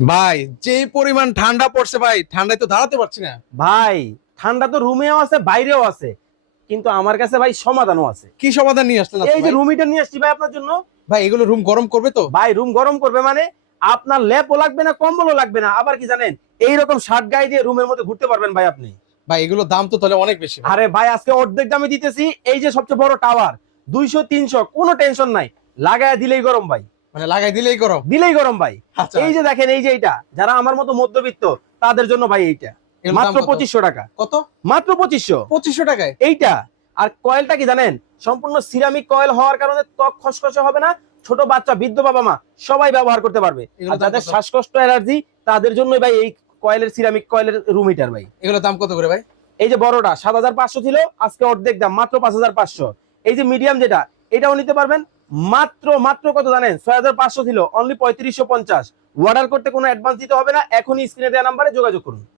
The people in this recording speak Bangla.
ভাই যে পরিমাণ ঠান্ডা পড়ছে ভাই, ঠান্ডায় তো দাঁড়াতে পারছি না। ভাই ঠান্ডা তো রুমেও আছে বাইরেও আছে, কিন্তু আমার কাছে ভাই সমাধানও আছে। কি সমাধান নিয়ে আসলেন এই আপনি যে ভাই? রুম হিটার নিয়ে আসছি ভাই আপনার জন্য। ভাই এগুলো রুম গরম করবে তো? ভাই রুম গরম করবে মানে আপনার ল্যাপও লাগবে না, কম্বলও লাগবে না, আবার কি জানেন এইরকম শার্ট গায়ে দিয়ে রুমের মধ্যে ঘুরতে পারবেন ভাই আপনি। ভাই এগুলো দাম তো তাহলে অনেক বেশি ভাই। আরে ভাই আজকে অর্ধেক দামে দিতেছি। এই যে সবচেয়ে বড় টাওয়ার, 200 300, কোনো টেনশন নাই, লাগায় দিলেই গরম ভাই, মানে লাগাই দিলেই গরম? দিলেই গরম ভাই। আচ্ছা, এই যে দেখেন, এই যে এটা যারা আমার মতো মধ্যবিত্ত তাদের জন্য ভাই এইটা এগুলোর দাম মাত্র কত? 2500 টাকা। কত? মাত্র 2500 2500 টাকায়? এইটা। আর কয়েলটা কি জানেন, সম্পূর্ণ সিরামিক কয়েল হওয়ার কারণে ত্বক খসখসে হবে না। ছোট বাচ্চা, বৃদ্ধ বাবা মা সবাই ব্যবহার করতে পারবে। এগুলোর আর দাম যাদের কত? শ্বাসকষ্ট, অ্যালার্জি, তাদের জন্য ভাই এই কয়েলের, সিরামিক কয়েলের রুম হিটার ভাই। এগুলোর দাম কত করে ভাই? এই যে বড়টা 7500 ছিল, আজকে অর্ধেক দাম মাত্র 5500। এই যে মিডিয়াম যেটা, এটাও নিতে পারবেন মাত্র মাত্র কত জানেন, 6500 ছিল, অনলি 3550। অর্ডার করতে কোনো অ্যাডভান্স দিতে হবে না, এখনই স্ক্রিনে দেওয়া নাম্বারে যোগাযোগ করুন।